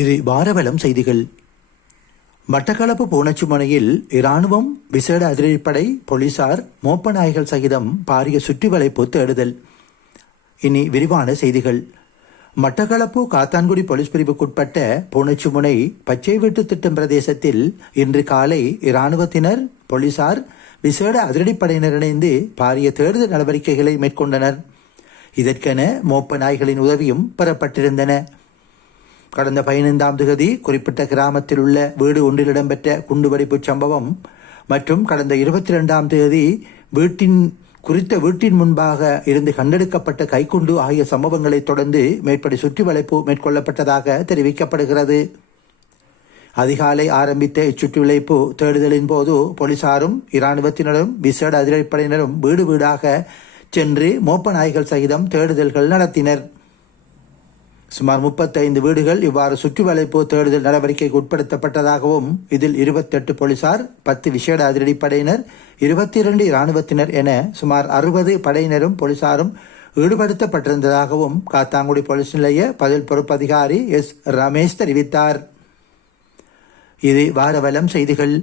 இது வாரவலம் செய்திகள். மட்டக்களப்பு பூனச்சுமனையில் இராணுவம் விசேட அதிரடிப்படை போலீசார் மோப்ப நாய்கள் சகிதம் பாரிய சுற்றி வளைப்பு தேடுதல் இனி விரிவான செய்திகள். மட்டக்களப்பு காத்தான்குடி போலீஸ் பிரிவுக்குட்பட்ட பூனச்சுமுனை பச்சை வீட்டு திட்டம் பிரதேசத்தில் இன்று காலை இராணுவத்தினர் போலீசார் விசேட அதிரடிப்படையினர் இணைந்து பாரிய தேடுதல் நடவடிக்கைகளை மேற்கொண்டனர். இதற்கென மோப்ப நாய்களின் உதவியும் பெறப்பட்டிருந்தன. கடந்த பதினைந்தாம் தேதி குறிப்பிட்ட கிராமத்தில் உள்ள வீடு ஒன்றில் இடம்பெற்ற குண்டுவெடிப்பு சம்பவம் மற்றும் கடந்த இருபத்தி ரெண்டாம் தேதி வீட்டின் குறித்த வீட்டின் முன்பாக இருந்து கண்டெடுக்கப்பட்ட கைக்குண்டு ஆகிய சம்பவங்களை தொடர்ந்து மேற்படி சுற்றி வளைப்பு மேற்கொள்ளப்பட்டதாக தெரிவிக்கப்படுகிறது. அதிகாலை ஆரம்பித்த இச்சுற்றி வளைப்பு தேடுதலின் போது போலீசாரும் இராணுவத்தினரும் விசேட அதிரடிப்படையினரும் வீடு வீடாக சென்று மோப்ப நாய்கள் சகிதம் தேடுதல்கள் நடத்தினர். சுமார் முப்பத்தைந்து வீடுகள் இவ்வாறு சுற்றி வளைப்பு தேடுதல் நடவடிக்கைக்கு உட்படுத்தப்பட்டதாகவும் இதில் இருபத்தெட்டு போலீசார் பத்து விசேட அதிரடிப்படையினர் இருபத்தி இரண்டு இராணுவத்தினர் என சுமார் அறுபது படையினரும் போலீசாரும் ஈடுபடுத்தப்பட்டிருந்ததாகவும் காத்தாங்குடி போலீஸ் நிலைய பதில் பொறுப்பதிகாரி எஸ். ரமேஷ் தெரிவித்தார். இது வாரவலம் செய்திகள்.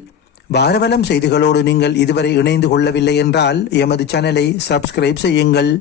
வாரவலம் செய்திகளோடு நீங்கள் இதுவரை இணைந்து கொள்ளவில்லை என்றால் எமது சேனலை சப்ஸ்கிரைப் செய்யுங்கள்.